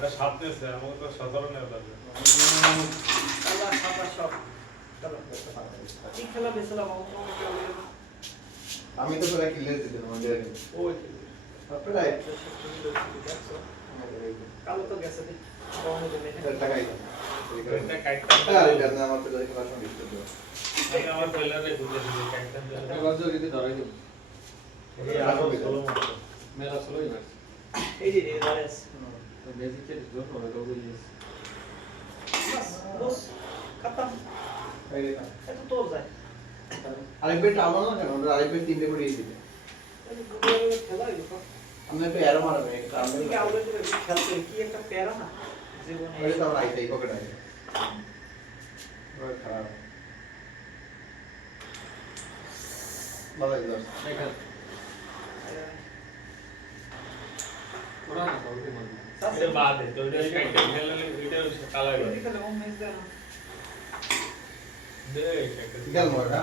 এটা সাত নিয়েছে আমাকে তো 17 নেওয়া যাবে আল্লাহ খাতা সব কি খেলা বেছিলাম আমি তো পুরো ক্লিয়ার দিলাম আমাদের ওই আপনারাই কালো তো গেছে দেখি কমে দেবে টাকাই এটা কাটটা আরে জানা আমার তো দেখে ভাষণ দিতে দাও এই আমার প্লেয়ারে ঢুকে দিবে কাটটা একটা গজল দিতে ধরাই দেব এই আরো 16 মত মেলা চলোই না এই যে দাঁড়াস তো বেসিকে জোর করে লোক দিয়েছে বাস বস খতম এই দেখা এত তোর যায় আরেকবার টানো না কেন আমরা আরেকবার তিনটে করে দিতে এই গুগলে খেলা হইলো আমরা একটু এরো মারবে একটা আমি কি আউলে করে খেলতে কি একটা প্যারা না জীবনে ওই তো আমরা আইতেই পকেট আইতে ওই খারাপ ভালো লাগলো দেখা পুরা না তো ওই মানে এটা বাদে তো এটা কাটটা খেললে এটা কালা হয়ে এদিকে লোক মেজ দেয় না দে কাটটা গেল মোটা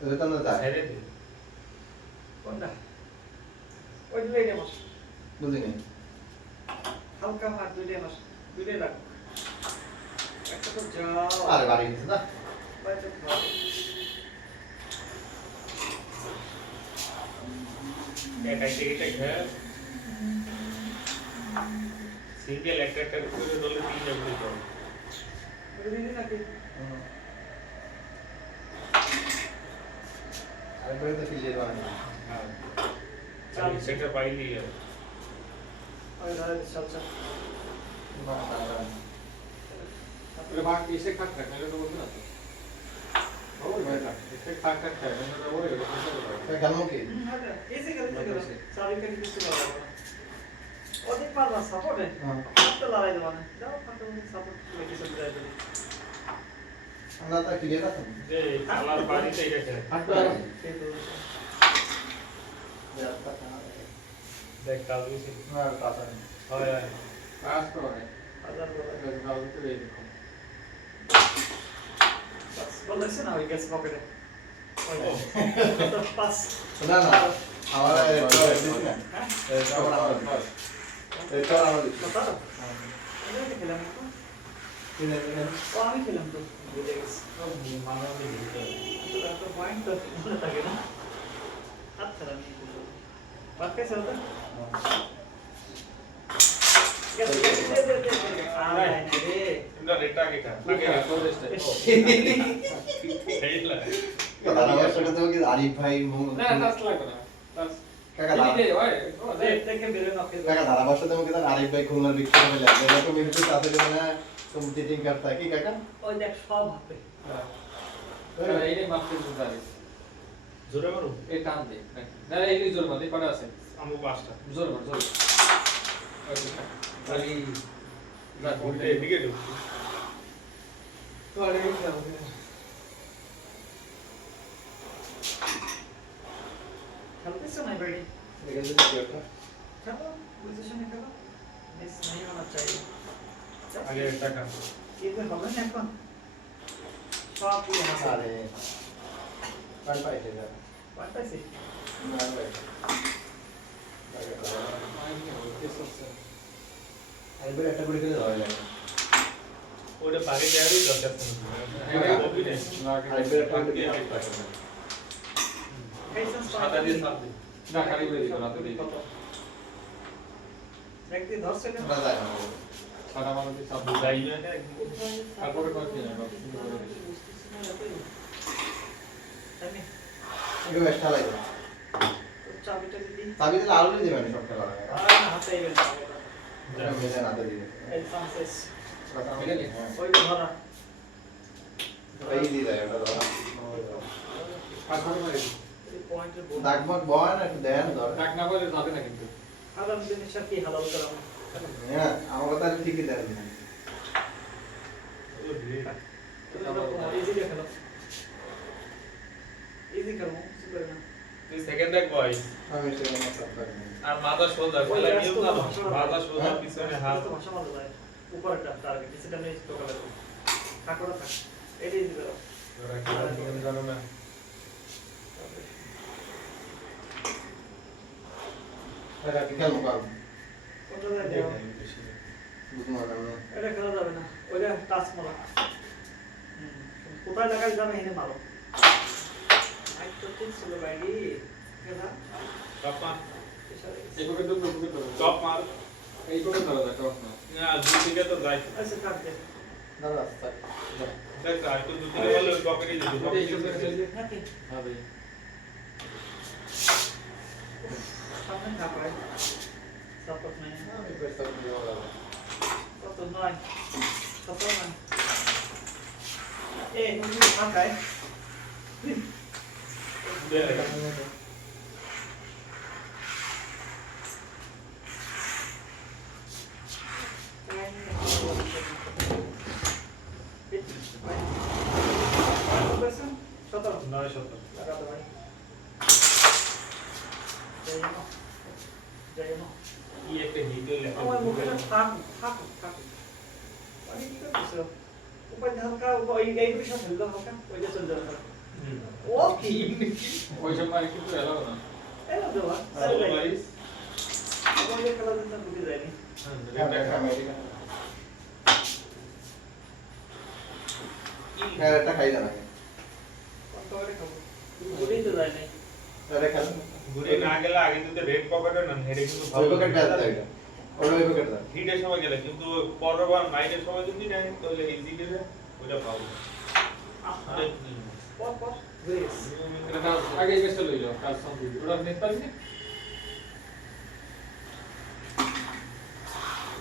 এটা তো না যায় ছেড়ে দে কোনটা ওই দুইটা মাস বুঝিনি হালকা মার দুইটাই লাগ একটা তো যাও আরে বাড়ি গেছে না বাইরে খাও এটা খেল সিঙ্গেল একটা করে দলে তিন যাবে তো দিদি নাকি আরেকবার তো ক্লিয়ার বানাই চাল সেটা পাইলি ওই দাঁড়াই চল চল এটা বাকি এসে খাট খাট এটা তো বলতে না তো ওই ভাই না এসে খাট খাট খায় এটা ওরে এটা এটা কেন কি এসে গেলে সারি কাটি দিতে পারবো অধিক পারবা সাপোর্টে হাতে লড়াই দেবা না যাও ফাটা সাপোর্ট লেগে চলে যায় যদি আমরা তো ক্লিয়ার আছে যে কালার বাড়িতে এটা খেল হাঁটতে সেই তো দেখ কাল দিছি না পাতা নেই হয় হয় পাস তো হয় হাজার বলা এটা ভালো তো এই দেখো বাস বলেছে না ওই গ্যাস পকেটে ওই পাস না না আমার এটা দিছি না এটা আমার এটা আমার কথা এটা খেলাম তো কিনে কিনে ও আমি খেলাম তো বুঝে গেছি মানবী ভিতরে তো একটা পয়েন্ট তো মনে থাকে না হাত খেলাম বাদ কে চলতে গ্যাস দে আয় রে তোমরা রেটটা আগে খা আগে আগে তো রেস্ট সেইলা দাদা ভাই সেটা তো কি আরিফ ভাই না টাচ লাগবে না টাচ কাকা দিতে হয় ও দে দেখে বেরে না কাকা দাদা ভাই সাথে মুকে আরিফ ভাই খুলনার বিক্রি করে লাগে এরকম মিলতে তাতে না तुम चीटिंग करता है কি কাকা ওই দেখ সব হাতে এই রে মাফ করে দিতে জোরে মারু এই টান দে না এই রে জোর মারতে পারে আছে আমু পাঁচটা জোর মার জোর খালি না উল্টে এদিকে ঢুকছি তো আরে খেলাম খেলতেছ না বেড়ি দেখে যদি একটা খেলো বুঝে শুনে খেলো মিস नहीं होना चाहिए আগে টাকা ये तो হবে না এখন সব পুরো হাতে আরে পাই পাই এটা পাঠাইছি না ভাই আইবার একটা করে দিলে হয় লাগে ওটা পাগে দেওয়ারই দরকার আইবার একটা করে দিলে লাইসেন্স সাদা দিয়ে সাপ দিই না খালি করে দিও রাতে দিই ব্যক্তি ধরছে না না যায় না সাদা মানে কি সব বুঝাই না তারপরে কত কি না আমি একটু বেশটা লাগে চাবিটা দিদি চাবি দিলে আলো দিবে না সব খেলা লাগে আর হাতে ইবেন এটা মেজে না দিবে এই ফ্রান্সিস কথা মিলে ওই ধরা এই দি দেয় ওটা ধরা পাঁচ করে মারি এই পয়েন্টের বোর্ড দাগমগ বয় না একটু দেন ধর ডাক না বলে যাবে না কিন্তু আগামী দিনে সাথে হালাল করাম হ্যাঁ আমার কথা ঠিকই দেন ইজি খেলো ইজি করো সুপার না তুই সেকেন্ড দেখ বয় আমি সেটা না সব পারি আর মাথা সোজা খেলা নিয়ম না মাথা সোজা পিছনে হাত তো ভাষা বলতে পারে উপরটা টার্গেট নিচেটা নেই তো করে ঠাকুরটা থাক এটাই ইজি করো ওরা খেলা নিয়ম জানো না এটা কি খেলবো কাল কোনটা দেয় বুঝতে পারলাম না। এটা খেলা যাবে না ওইটা টাচ মারা কোথায় লাগাই যাবে এনে মারো আই তো ঠিক ছিল বাইরে খেলা টপ মার এইভাবে তো প্রভুকে ধরো টপ মার এইভাবে ধরো যায় টপ না না দুই দিকে তো যাই আচ্ছা কাটতে দাদা স্যার দেখ আর তো দুই দিকে বলে পকেটে দিবি ওটা এইসব করে চলবে নাকি হ্যাঁ ভাই সামনে থাকায় সাপোর্ট নাই আমি পেছন দিয়ে বললাম কত নয় কত নয় এ থাকায় নয় শত কি একটা হিট হইলে আমার মুখে থাকুক থাকুক থাকুক আমি কি করতেছ উপায় হালকা এই বিষয় ফেললো হালকা ওইটা চলে যাবে ও কি ওই সময় কিন্তু এলাও না এলো দেওয়া অদরওয়াইজ ওইটা খেলা দিতে ঢুকে যায়নি হ্যাঁ এটা খাই না কত করে খাবো ঘুরেই তো যায় নাই এটা খাই ঘুরে না গেলে আগে তো রেড পকেটে না হেরে কিন্তু ওই পকেট দাও এটা ওই পকেট দাও হিটের সময় গেলে কিন্তু পরবার নাইটের সময় যদি নেয় তাহলে ইজি গেলে ওটা পাবো পর পর ঘুরে এটা কাজ আগে গেছে চলে যাও কাজ কমপ্লিট ওটা নেট পাবি না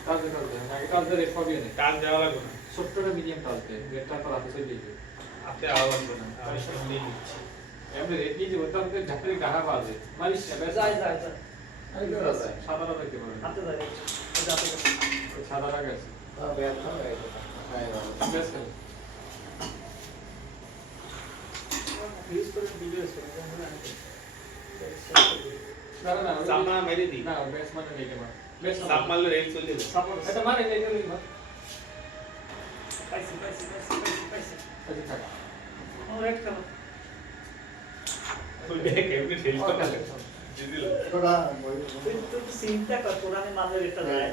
কাজ করতে আগে কাজ রেট পাবি না কাজ দেওয়া লাগবে না সফটওয়্যার মিডিয়াম কাজ দেয় রেটটা তো রাতে চলে যাবে আপনি আওয়া লাগবে না আমি সামনে নিচ্ছি এমনি রেট নিয়ে যাবো তাহলে ঝাপড়ি গাহা পাবে মালিশ যায় যায় যায় আরে কেন আছে সাদা রাখতে দেখতে পারবে হাতে যায় এটা হাতে যায় সাদা রাখা আছে ব্যাগ খাও খাই না বেশ খেলে ইউজ করে ভিডিও করে না না সামনা মেরে দি না বেশ মানে নেই কেমন বেশ সাপ মারলে রেল চলে যাবে সাপোর্ট এটা মানে নেই কেমন না পাইছি পাইছি পাইছি পাইছি আচ্ছা থাক ও রেড কালার ওই ব্যাগ এমনি ঠেল করতে দিদিল ওটা তুই তুই চিন্তা কর পুরানি মালের এটা যায়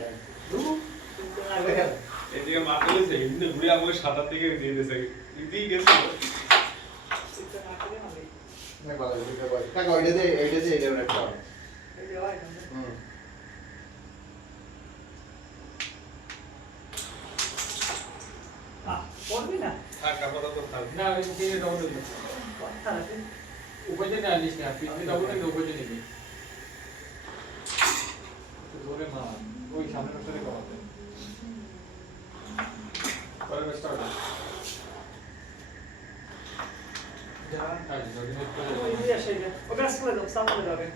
কিন্তু না দেখেন এদিকে মারলে সে এমনি ঘুরে আমাকে সাতার দিকে দিয়ে দিয়েছে ইদি গেছে চিন্তা না করে মালে না ভালো দিতে পারি কাকা ওইটা দিয়ে এটা একটা এই যে হয় হুম পড়বি না থাক আপাতত থাক না ওই দিকে ডাবল দিন কথা আছে উপরে না আনিস না পিছনে ডাবল দিন উপরে নিবি তো ধরে মা ওই সামনে করে কমাতে পরে স্টার্ট যা কাজ জড়ি নেট ওই করে যে আসে যে ও ব্যাস করে দাও সামনে যাবে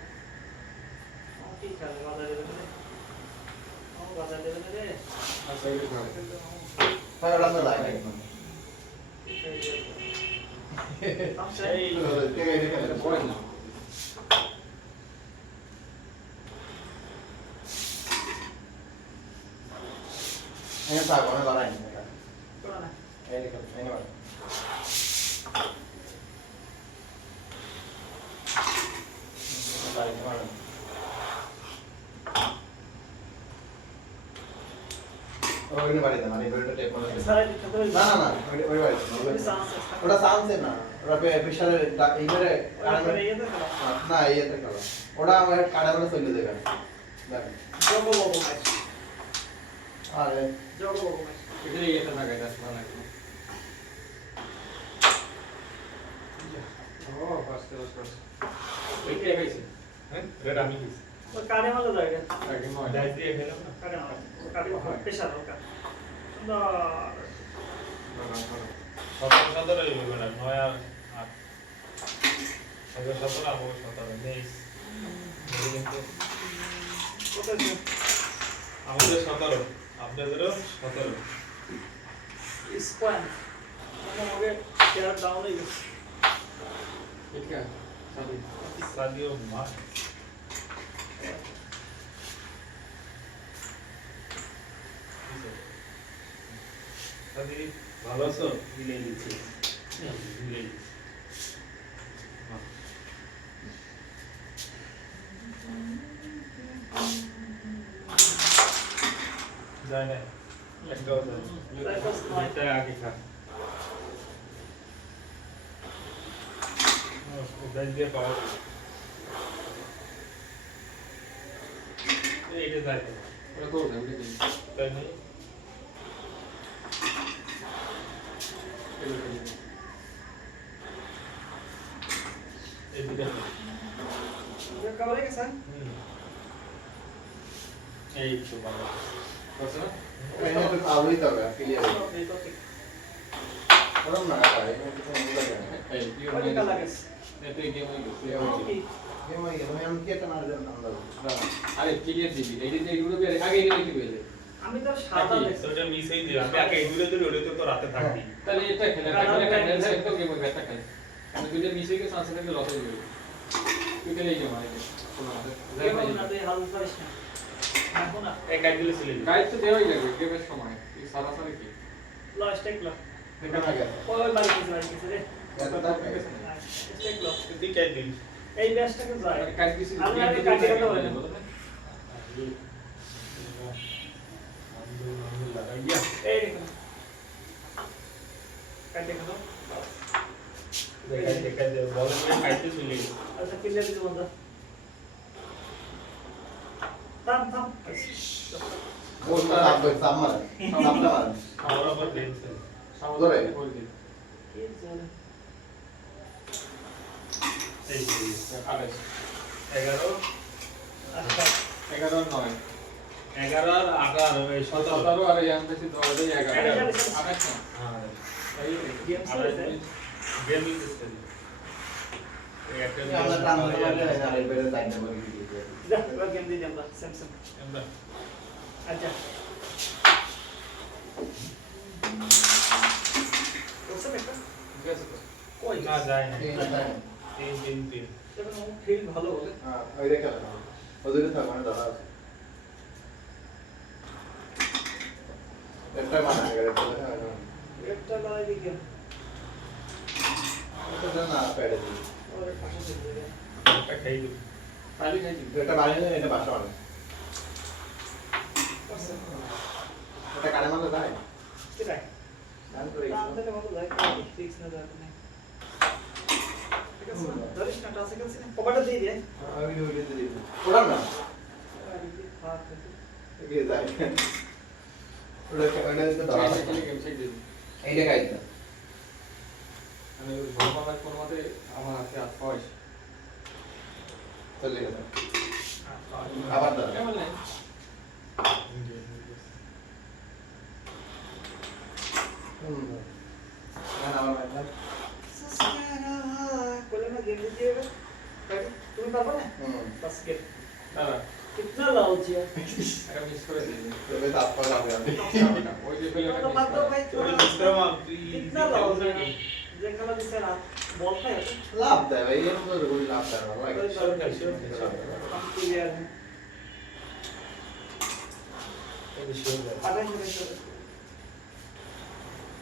কি কাজ বাজার দেবে না ও বাজার দেবে না রে আচ্ছা এই ভালো হ্যাঁ ওটা তো লাগে সেই থেকে দেখে পরে না হ্যাঁ তা কোন বাড়াই না করা না এই দেখো এই নাও বাড়াই না ওই বাড়াই না মানে ওইটা টেপ মারা সারা দিতে হবে না না না ওই বাড়াই ওটা সাউন্ডস না ওটা প্রেসারের ইমারে না ইয়েতে করো ওটা আমার কাটা করে চলে দেবেন দেখেন আরে এটা এটা না গাইস না লাগে ও ফাস্ট ফাস্ট এই কে গাইছে হ্যাঁ রেড আমি দিছি আগে মা ডাইস দিয়ে ফেলাম না সতেরো সতেরো হইবে না 9 আর 8 আগে 17 আমাকে 17 নেই আমাদের 17 আপনাদেরও 17 এটা সাদি সাদিও মা সাদি ভালো আছো মিলে দিচ্ছি মিলে দিচ্ছি যায় না একটাও যায় এটা আগে খা ওটা দিয়ে পাওয়া এইটা যায় না ওটা তো ওটা কি তাই নেই এই দুটো কভার হয়ে গেছে এই তো ভালো করছ না এটা একটু আলোই তবে ক্লিয়ার এই তো ঠিক করুন না এটা একটু সময় লাগে এই কি ওই দিকে লাগাস এটা গেম হয়ে গেছে কি কেমন তুমি আমি কি একটা না জানি আন্দাজ আরে ক্লিয়ার দিবি এই যে এইগুলো আগে এটা কি বলে আমি তো সাদা তো দেখছি ওটা মিস হয়ে যাবে আমি আগে এই দুটো ধরে ওটা তো রাতে থাকবি তাহলে এটা খেলে খেলে তো গেম হয়ে গেছে খেলে আমি দুটো মিশে গিয়ে চান্স থেকে লস হয়ে যাবে তুই খেলে এই গেম মানে কোনো কেমন না তুই হাল করিস না এখন না এই কাজ দিলে ছিল গাইড তো দেওয়াই লাগবে গেমের সময় এই সারাসারি কি লাস্ট টেক লো এটা না গেছে ওই বাড়ি কিছু রে এটা তো টেক লো তুই কাজ দিবি এই ব্যাচটাকে যায় মানে কাজ কিছু আমি আগে কাটে কাটা হয় না এই দেখুন কাটে কাটা দেখা যায় বলেন না খাইতে চলে আচ্ছা কিলে দিতে বন্ধ থাম থাম ওটা লাগবে সামার সামনে আমার উপর দিয়েছে সামনে করে দিই কি জানে এই আবেশ 11 আচ্ছা 11 9 11 আর 18 এই 17 17 আর ইয়ান বেশি 11 আবেশ হ্যাঁ এই গেম চলছে গেমিং সিস্টেম এই একটা আমরা ট্রান্সফার আর এবারে টাইম নাম্বার দিয়ে যা এবার গেম দিয়ে আমরা স্যামসাং আমরা আচ্ছা ওসব একটা গেছে তো কই না যায় না দিই 3 এখন ফিল ভালো হবে হ্যাঁ ওই দেখে না ওদের তো মানে দাদা আছে একটা মানে গেলে তো একটা লড়াই দিকে এটা না পেড়ে দিই ওরে পাশে দিকে একটা খাই দিই তাহলে খাই দিই এটা বাইরে না এটা বাসা মানে এটা কানে মানে যায় কি রাখ নাম করে তাহলে মতো লাইক ফিক্স না যাবে না ঠিক আছে ধরিস না টাসে গেছে না পকেটে দিয়ে দে আমি ওই দিই ওটা না এগিয়ে যায় ওটা তো ধরা খেলে খেলে গেম শেষ দিই এইটা খাইতে আমি ভগবানের কোন মতে আমার হাতে হাত পাইস চলে গেছে আবার দাঁড়া কেমন নাই না আমার ভাই कोले में गेम दीजिएगा तुम पापा ना बस गेम দাদা कितना लाओ जी এটা মিস করে দিই তবে তারপর যাবে আমি ওই যে ফেলে तो मत तो भाई ওই মিস্ত্রমা তুই कितना लाओ जी देखा ना जिसे रात बोलता है লাভ দেয় ভাই এর মধ্যে কোনো লাভ দেয় না ভাই हम क्लियर है आगे चले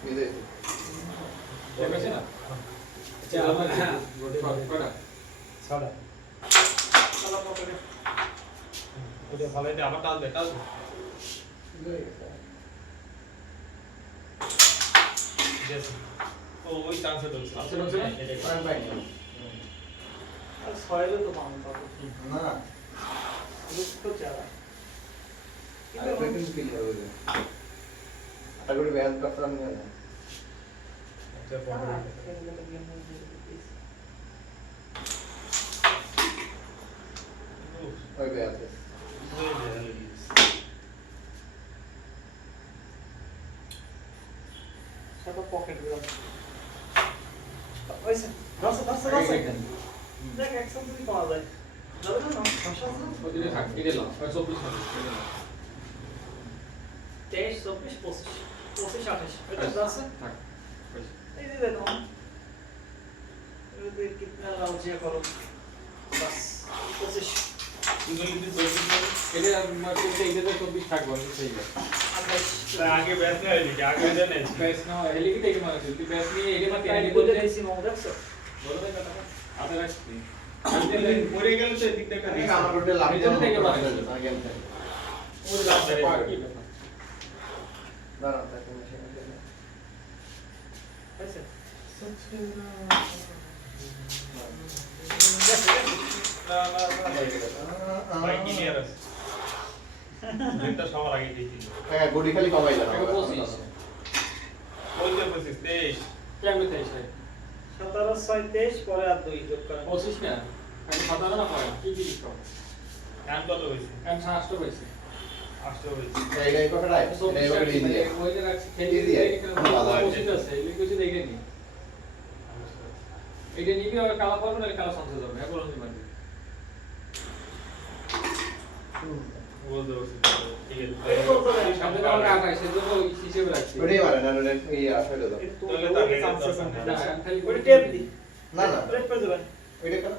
মিলে দেখেছ না চলো না কটা ছড়া चलो पकड़े ওটা ভালো এটা আবার টাল দে Yes. ও ওই চান্সে তো আছে না, আছে না? পাই পাই और सोएलो तो पाऊँ पापा না रुक तो चला আর সেকেন্ড ফিল হবে আটা করে ব্যায়াম করতে আমি না আচ্ছা ওই ব্যায়াম सब पॉकेट में वैसे दस देख एक्शन से कौन है जावे ना भाषा से ওদিকে থাক কেটে লাও 24 হবে কেটে লাও 23 24 25 28 এটা 10 থাক ये दे देता हूँ ये कितना लाउजिया करो बस 25 তুমি যদি বলছিস কেটে মারতে এইটা তো 24 থাকবে আমি সেই গেল আগে ব্যাস না হইলি আগে জানে ব্যাস না হেলিকে থেকে মারছে তুই ব্যাস নিয়ে এইটা মারতে क्या আগে बोल বলতে रही थी मौका से বলো না কথা আপনি রাখছি পড়ে গেল তো এদিক থেকে আমার রুটে লাভ ভিতরে থেকে মারা গেছে গেম থেকে ওই লাভ ধরে কি ব্যাপার দাঁড়াও দেখো মেশিন আছে হয়েছে? না ভাই ক্লিয়ার আছে এটা সবার আগে দিয়েছি হ্যাঁ গুডি খালি কমাই দাও এটা 25 বলতে বলছিস 23 কেমন তাইছে 17 6 23 পরে আর 2 যোগ করেন 25 না আমি 17 না পাই কি কি লিখো কান কত হইছে আমি 8 পাইছি 8 হইছে এইটা এই কথাটা সো এটা এবারে দিয়ে দিয়ে ওইটা রাখছি খেলি দিয়ে দিয়ে। ভালো আছে। 25 আছে এই লিখেছি দেখে নি এটা নিবি আর কালা পাবো না কালা সংসদ যাবে এখন বলুন দিবেন বলতে বলছিস ঠিক আছে এই বলতে হবে। সামনে আমার কাকা সেজন্য হিসেবে রাখছি ওটাই মারে না ওটা এই আসলে দাও একটু তাহলে ওই তার রেজাল্ট চান্সেস দরকার আছে নেই। না খালি ওইটা টেপ দি না না রেড করে দেবেন ওইটা কেন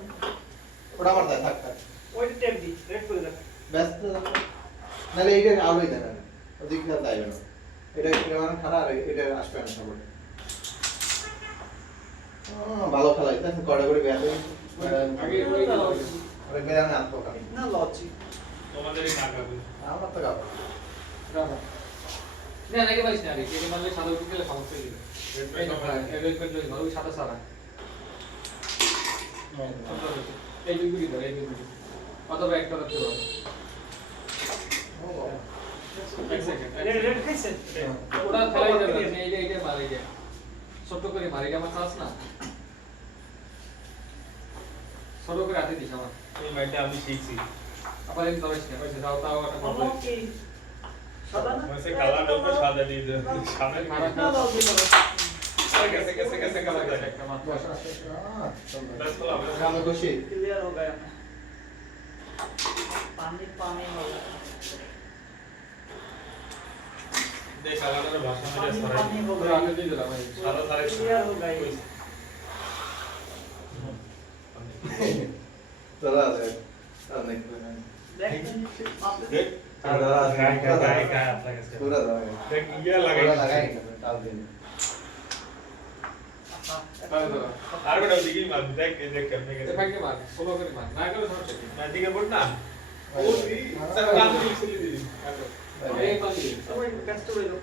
ওটা আমার দাও থাক থাক ওইটা টেপ দি রেড করে দেবেন ব্যস্ত নালে এইটা আলোই দেন না ওদিক না তাই না এটা এটা মানে খারাপ আর এটা আসবে না সবার ভালো খেলা এটা কড়া করে বেয়ালে আগে ওই আরে বেয়ালে আনতো কামি না লজিক তোমাদেরই না কাবু আমার তো গাও রাখো না নাকি পাইছ না কি মানে সাদা উঠে গেলে সমস্যা হয়ে যাবে এই না ভাই এর পেট লই মারু সাদা সারা এই দুই ধরে এই দুই অথবা একটা রাখতে পারো এক সেকেন্ড রেড খাইছেন ওটা ফেলাই যাবে না এইটা মারি যায় ছোট করে মারি আমার চান্স না ছোট করে হাতে দিস আমার এই মাইটা আমি শিখছি আবার এই ধরিস না কইছে দাও তাও একটা অন্য বড় কি সাদা না মানে কালারটা উপরে সাদা দিয়ে দাও সামনে না লজিক হবে कैसे कलर है একটা মাত্র बस बोला আমি খুশি क्लियर हो गया पानी पानी हो गया देख कलर भाषा में पानी सारा पानी हो পুরো गया হাতে দিয়ে দিলাম ভাই सारा सारे क्लियर हो गया চলা আছে অনেক देख आपने देख क्या अपना कैसे পুরা দাও देख ये পুরা লাগাই लगा টাল দিন আর বেটা দিকে মার দেখ দেখ কেমনে এ कैसे ভাইকে মার ফলো করে মার না গেলে সমস্যা কি मैं दिखे बोल ना ओ दी सब काम ठीक से ली এই পালি सब एक बेस्ट हो गया